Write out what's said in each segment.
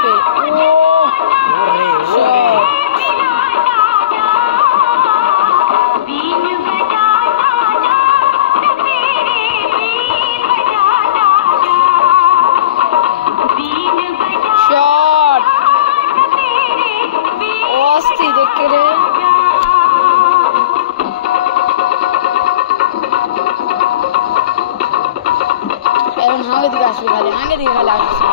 আসবে। শট অস্থি দেখতে রে। এখন হাঙ্গে দিকে আসবে, খালি হাঙ্গে দিকে খালি আসছে।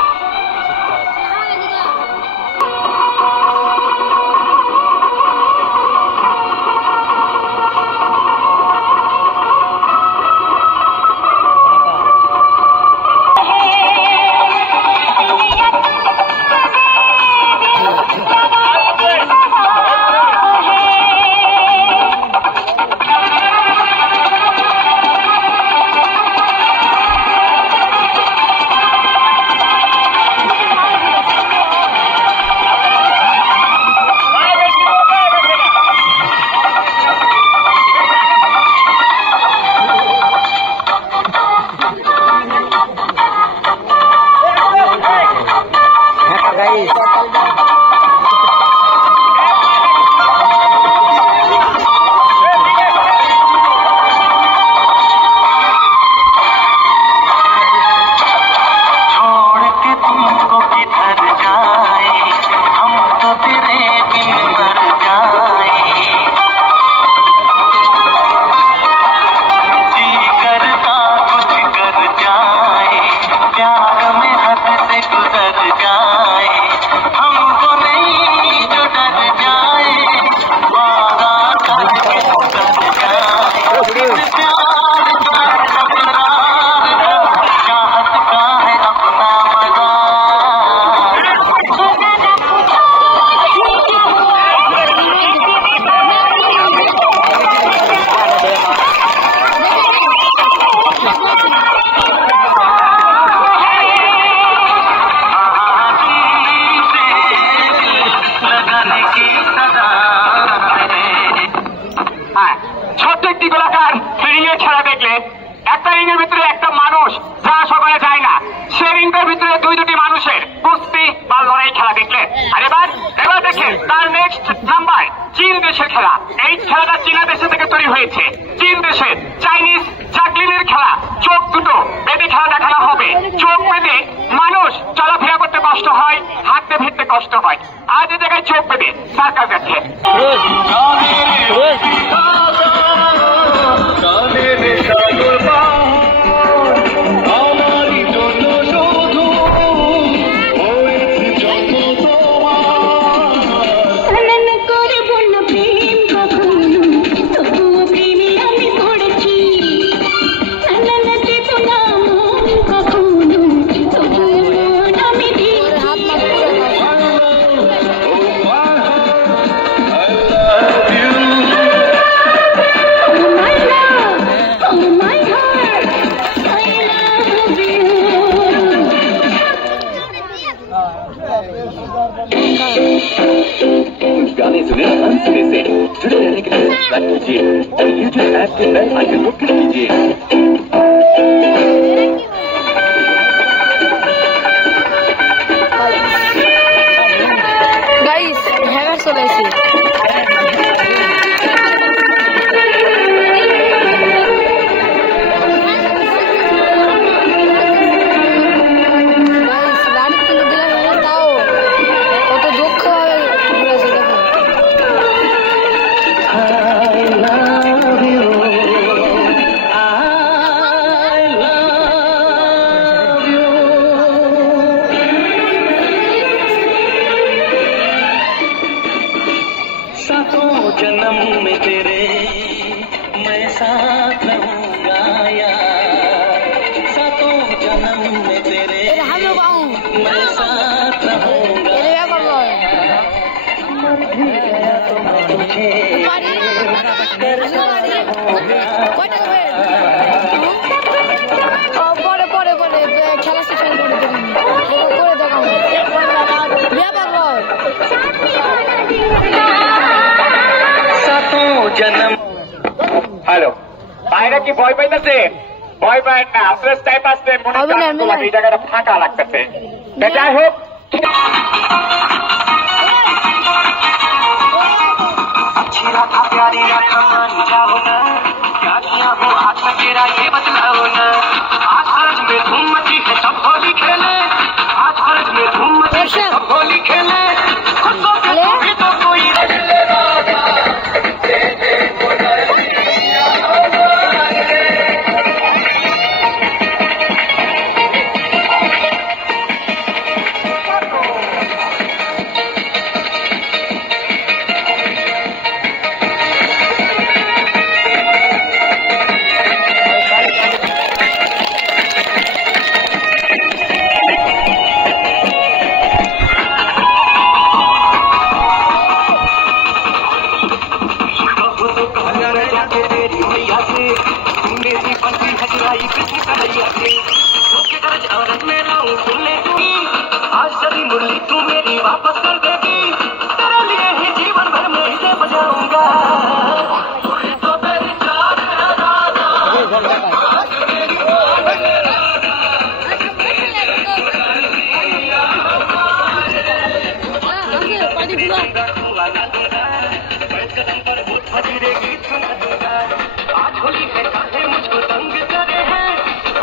गाने सुने सुने से जुड़े रहने के लिए सब्सक्राइब कीजिए और यूट्यूब ऐप के बेल आइकन को क्लिक कीजिए। गाइस हैकर चले আসি। जन्म में तेरे मैं साथ रहूंगा यार, सातों जन्म में तेरे मैं साथ रहूंगा। मर भी गया तो मैं तुझे খেলা শেষ করে দেখাবো। जन्म हेलो বাইরে কি ভয় পাইতেছে? ভয় পায় না, আপনার টাইপ আসলে মনে হয় এই জায়গাটা ফাঁকা লাগতেছে। যাই হোক छीरा था प्यारी रखा मान जाओ ना, क्या किया हो आज में तेरा ये बतलाओ ना। आज फर्ज में धूम मची है सब होली खेले, आज फर्ज में धूम मची है सब होली खेले। खुशों के भी तो कोई आज चली मुरली तू मेरी वापस कर देगी, तेरे लिए ही जीवन भर में इसे बजाऊंगा। तो मेरी जान है राधा, आज होली है काहे मुझको तंग करे हैं,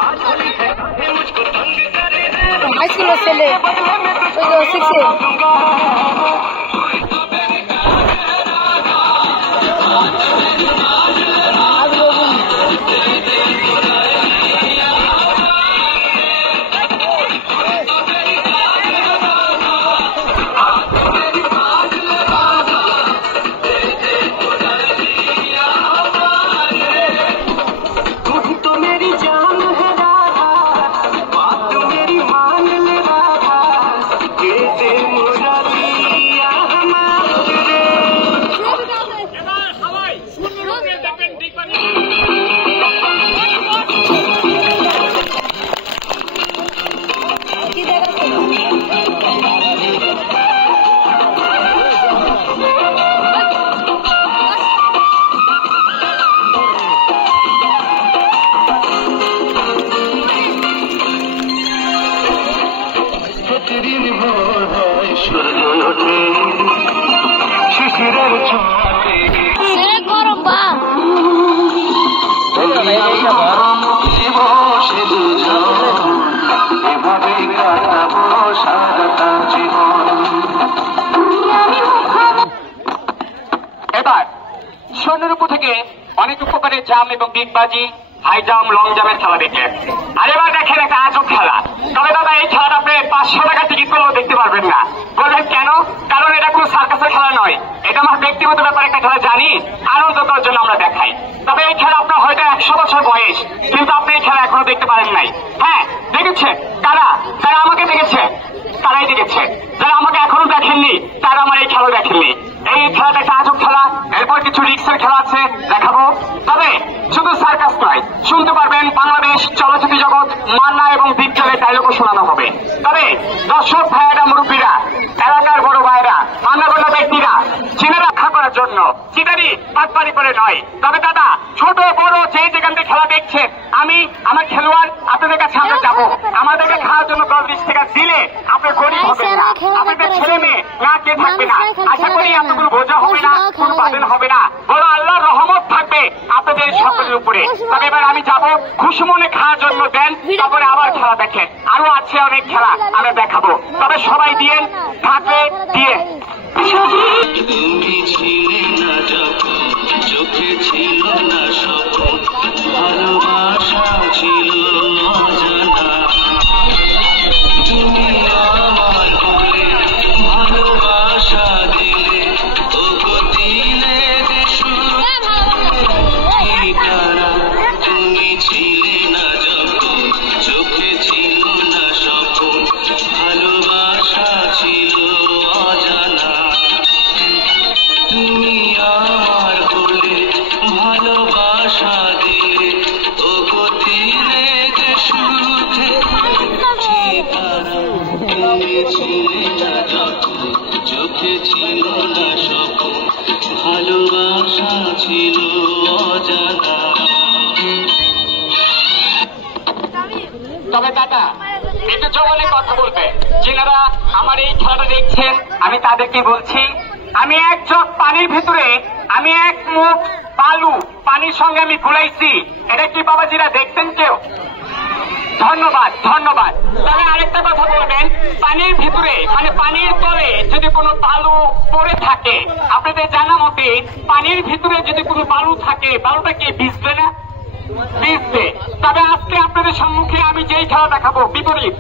आज होली है काहे मुझको तंग करे हैं। High school was still there. We go 6 years. तो मेरी जान है राधा, बात तो मेरी मान ले राधा, कैसे मुरलिया हमारे। এবার স্বর্ণরূপ থেকে অনেক উপকারের জাম এবং ডিগবাজি, হাই জাম্প, লং জাম্পের খেলা দেখলেন। আর এবার দেখেন একটা আজব খেলা। তবে দাদা এই খেলাটা আপনি 500 টাকার টিকিট করেও দেখতে পারবেন না। বলবেন কেন? কারণ এটা কোনো সার্কাসের খেলা নয়, এটা আমার ব্যক্তিগত ব্যাপারে একটা খেলা, জানি আনন্দ করার জন্য আমরা দেখাই। তবে এই খেলা আপনার হয়তো 100 বছর বয়স, কিন্তু আপনি এই খেলা এখনো দেখতে পারেন নাই। হ্যাঁ দেখেছে কারা? যারা আমাকে দেখেছে তারাই দেখেছে, যারা আমাকে এখনো দেখেননি তারা আমার এই খেলা দেখেননি। এই খেলাটা একটা আজব খেলা, এরপর কিছু রিক্সের খেলা আছে দেখাবো। তবে শুধু সার্কাস নয়, শুনতে পারবেন বাংলাদেশ চলচ্চিত্র জগৎ মান্না এবং দীপজলের ডায়লগও শোনানো হবে। তবে দর্শক ভাইয়েরা, মুরব্বীরা, এলাকার বড় ভাইয়েরা, মান্নাগণ্য ব্যক্তিরা চিনে রক্ষা করার জন্য চিটারি বাটপারি করে নয়। তবে দাদা ছোট বড় যে যেখান থেকে খেলা দেখছেন, আমি আমার খেলোয়াড় আপনাদের কাছে আমরা যাবো। আমাদেরকে খাওয়ার জন্য 10-20 টাকা দিলে আপনি গরিব হবেন না, আপনাদের ছেলে মেয়ে না কে থাকবে না। আশা করি আপনাদের বোঝা হবে না, কোনো বাদল হবে না, বড় আল্লাহর রহমত থাকবে আপনাদের সকলের উপরে। তবে এবার আমি যাবো, খুশি মনে খাওয়ার জন্য দেন, তারপরে আবার খেলা দেখেন। আরো আছে অনেক খেলা আমরা দেখাবো। তবে সবাই দিয়েন, থাকবে দিয়ে। তুমি ছিলে না যখন, চোখে ছিল না স্বপ্ন, ভালোবাসা ছিল অজানা। তুমি আমার বলে ভালোবাসা দিলে, ওগো দিলে যে ঠিকানা। তুমি ছিলে না যখন, চোখে ছিল না স্বপ্ন, ভালোবাসা ছিল অজানা। তুমি আমার বলে ভালোবাসা দিলে, ওগো দিলে যে সুখে ঠিকানা। তুমি ছিলে না যখন, চোখে ছিল না স্বপ্ন, ভালোবাসা ছিল অজানা। তবে দাদা একটু জবানে কথা বলবে। যেনারা আমার এই খেলাটা দেখছেন আমি তাদেরকে বলছি, আমি এক চক পানির ভিতরে আমি এক মুখ বালু পানির সঙ্গে আমি গুলাইছি। এটা কি বাবাজিরা দেখতেন কেউ? ধন্যবাদ ধন্যবাদ। তবে আরেকটা কথা বলবেন, পানির ভিতরে মানে পানির তলে যদি কোনো বালু পড়ে থাকে, আপনাদের জানা মতে পানির ভিতরে যদি কোনো বালু থাকে, বালুটা কি ভিজবে না? ভিজবে। তবে আজকে আপনাদের সম্মুখে আমি যেই খেলা দেখাবো বিপরীত।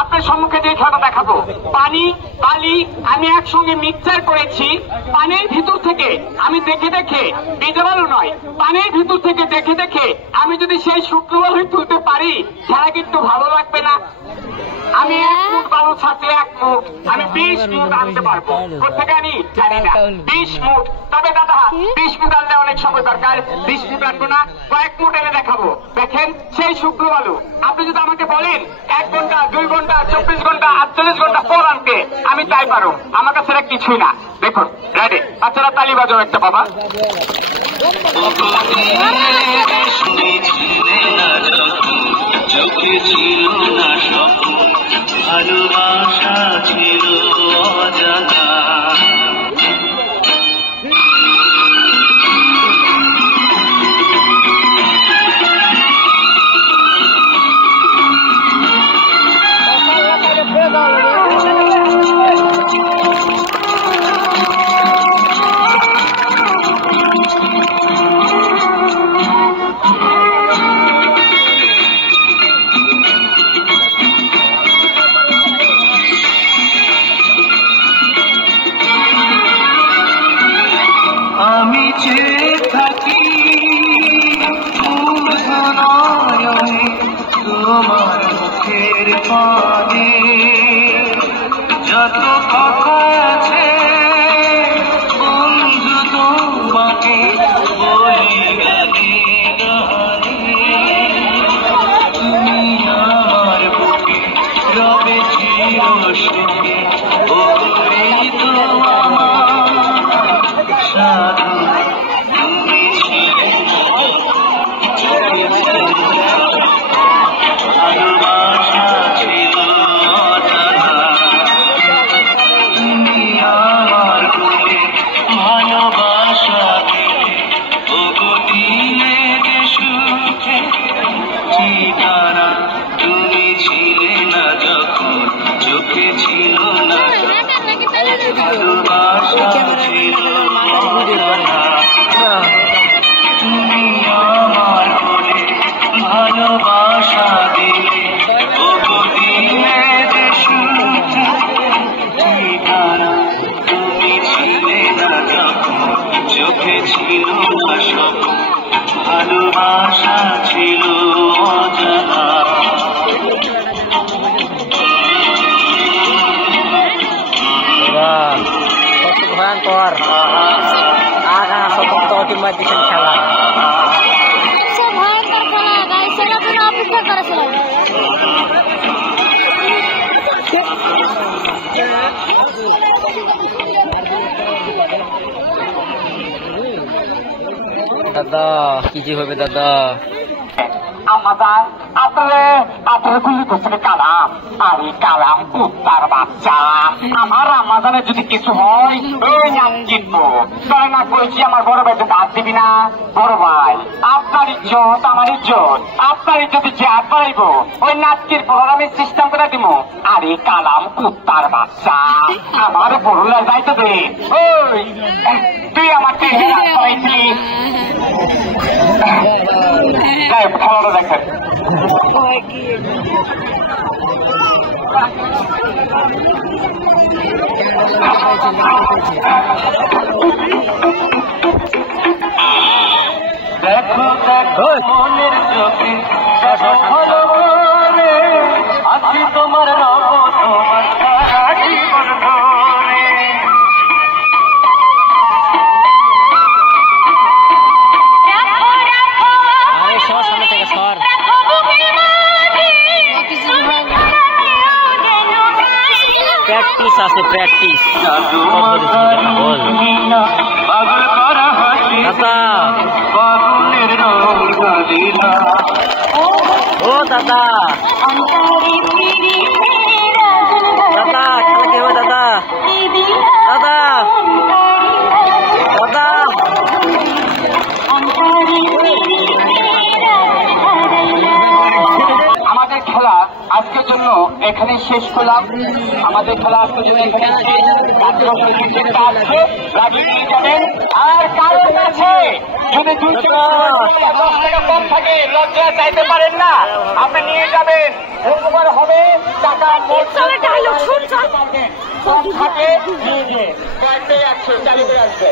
আপনার সম্মুখে যে খেলাটা দেখাবো, পানি বালি আমি একসঙ্গে মিক্সচার করেছি। পানির ভিতর থেকে আমি দেখে দেখে, ভিজে বালু নয়, পানির ভিতর থেকে দেখে দেখে আমি যদি সেই শুক্র বালু তুলতে পারি, খেলা কিন্তু ভালো লাগবে না। আমি 1 ফুট বালু ছাড়তে 1 মুঠ, আমি 20 মুঠ আনতে পারবো। কোথেকে আমি জানি না, 20 মুঠ। তবে দাদা 20 মুঠ আনলে অনেক সময় দরকার, 20 মুঠ আনবো না, কয়েক মুঠ এনে দেখাবো। দেখেন সেই শুক্র বালু আপনি যদি আমাকে বলেন 1 ঘন্টা 2 ঘন্টা 24 ঘন্টা 48 ঘন্টা পর আনতে, আমি তাই পারো। আমার কাছে কিছুই না। দেখুন রেডি, বাচ্চারা তালি বাজাও একটা বাবা। চোখে ছিল না স্বপ্ন, ভালোবাসা ছিল অজানা। আমি চেয়ে থাকি তোমার মুখের পানে, যত কথা আছে বন্ধু তোমাকে বলি গানে গানে। তুমি আমার বুকে রবে চির সুখে, ও করি তো আমার সাধু। তুমি ছিলে ভালোবাসা ছিল অজানা। তুমি আমার কোলে ভালোবাসা দিলে, ও গো দিলে যে সুখে ঠিকানা। তুমি ছিলে না যখন, চোখে ছিল না ভালোবাসা ছিল অজানা। তুমি আমার কোলে ভালোবাসা দিলে, ও গো দিলে যে সুখে ঠিকানা। তুমি ছিলে না যখন, চোখে ছিল না স্বপ্ন, ভালোবাসা ছিল অজানা। কত ভয়ঙ্কর আগা সমস্ত অতিমার দিচ্ছেন খেলা। ভয়ঙ্কর খেলা গাইস, সেটার জন্য অপেক্ষা করেছিলাম। দাদা কি যে হবে দাদা? আমাদের আপনারা গুলি করছেন কালাম। আরে কালাম কুত্তার বাচ্চা, আমার রামাজানের যদি কিছু হয় ওই নাম কিনবো। তাই না করেছি আমার বড় ভাইকে হাত দিবি না। বড় ভাই আপনার ইজ্জত আমার ইজ্জত, আপনার ইজ্জতে যে হাত বাড়াইব ওই নাটকির পর আমি সিস্টেম করে দিব। আরে কালাম কুত্তার বাচ্চা, আমার বড়লা যাইতে দে। ওই তুই আমার টেনে হাত বাড়াইছি। খেলাটা দেখেন। দেখো দেখো মনের চোখে আছি তোমার রব, তোমার সারা জীবন ধরে। আরে সর সামনে থেকে সর। প্র্যাকটিস আছে প্র্যাকটিস। পাগল করা হয়েছে দাদা বাবুনের রঙা দিলা ও দাদা দাদা খেলা কি হবে দাদা দাদা দাদা আমাদের খেলা আজকের জন্য এখানে শেষ করলাম। আমাদের খেলা আজকের জন্য এখানে লাগিয়ে নিয়ে যাবেন। আর কারণ আছে যদি 2 টাকা 10 টাকা কম থাকে লজ্জা চাইতে পারেন না, আপনি নিয়ে যাবেন, উপকার হবে। টাকা কম থাকে নিয়ে গিয়ে কয়েকটাই আসছে, চালু করে আসবে।